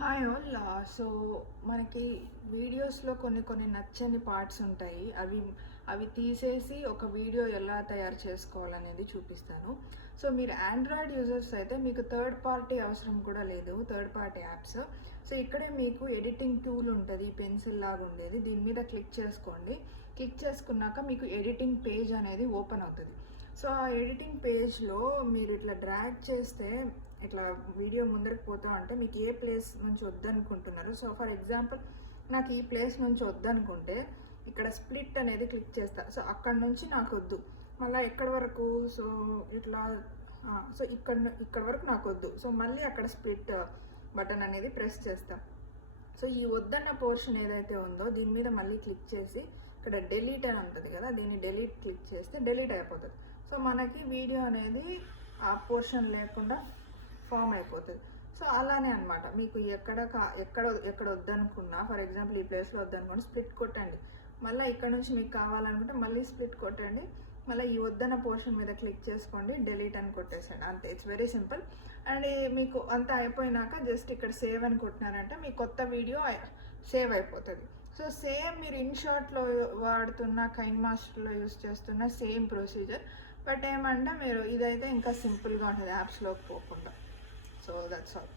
Hi all. So మనకి వీడియోస్లో కొన్ని నచ్చని పార్ట్స్ ఉంటాయి. అవి తీసేసి ఒక వీడియో ఎలా తయారు చేసుకోవాలనేది చూపిస్తాను. సో మీరు ఆండ్రాయిడ్ యూజర్స్ అయితే మీకు థర్డ్ పార్టీ అవసరం కూడా లేదు, థర్డ్ పార్టీ యాప్స్. సో ఇక్కడే మీకు ఎడిటింగ్ టూల్ ఉంటుంది, పెన్సిల్ లాగా ఉండేది. దీని మీద క్లిక్ చేసుకోండి. క్లిక్ చేసుకున్నాక మీకు ఎడిటింగ్ పేజ్ అనేది ఓపెన్ అవుతుంది. సో ఆ ఎడిటింగ్ పేజ్లో మీరు ఇట్లా డ్రాగ్ చేస్తే ఇట్లా వీడియో ముందరికి పోతా ఉంటే మీకు ఏ ప్లేస్ నుంచి వద్దనుకుంటున్నారు. సో ఫర్ ఎగ్జాంపుల్ నాకు ఈ ప్లేస్ నుంచి వద్దనుకుంటే ఇక్కడ స్ప్లిట్ అనేది క్లిక్ చేస్తా. సో అక్కడ నుంచి నాకు వద్దు, మళ్ళీ ఎక్కడి వరకు, సో ఇట్లా సో ఇక్కడ వరకు నాకు వద్దు. సో మళ్ళీ అక్కడ స్ప్లిట్ బటన్ అనేది ప్రెస్ చేస్తాం. సో ఈ వద్దన్న పోర్షన్ ఏదైతే ఉందో దీని మీద మళ్ళీ క్లిక్ చేసి ఇక్కడ డెలీట్ అని ఉంటుంది కదా, దీన్ని డెలీట్ క్లిక్ చేస్తే డెలీట్ అయిపోతుంది. సో మనకి వీడియో అనేది ఆ పోర్షన్ లేకుండా ఫామ్ అయిపోతుంది. సో అలానే అనమాట, మీకు ఎక్కడ వద్దనుకున్నా, ఫర్ ఎగ్జాంపుల్ ఈ ప్లేస్లో వద్దనుకోండి, స్ప్లిట్ కొట్టండి. మళ్ళీ ఇక్కడ నుంచి మీకు కావాలనుకుంటే మళ్ళీ స్ప్లిట్ కొట్టండి, మళ్ళీ ఈ వద్దన్న పోర్షన్ మీద క్లిక్ చేసుకోండి, డెలీట్ అని కొట్టేసండి. అంతే, ఇట్స్ వెరీ సింపుల్. అండ్ మీకు అంతా అయిపోయినాక జస్ట్ ఇక్కడ సేవ్ అని కొట్టినారంటే మీ కొత్త వీడియో సేవ్ అయిపోతుంది. సో సేమ్ మీరు ఇన్షాట్లో వాడుతున్న కైన్ మాస్టర్లో యూస్ చేస్తున్న సేమ్ ప్రొసీజర్, బట్ ఏమంటే మీరు ఇదైతే ఇంకా సింపుల్గా ఉంటుంది యాప్స్లోకి పోకుండా. So that's all.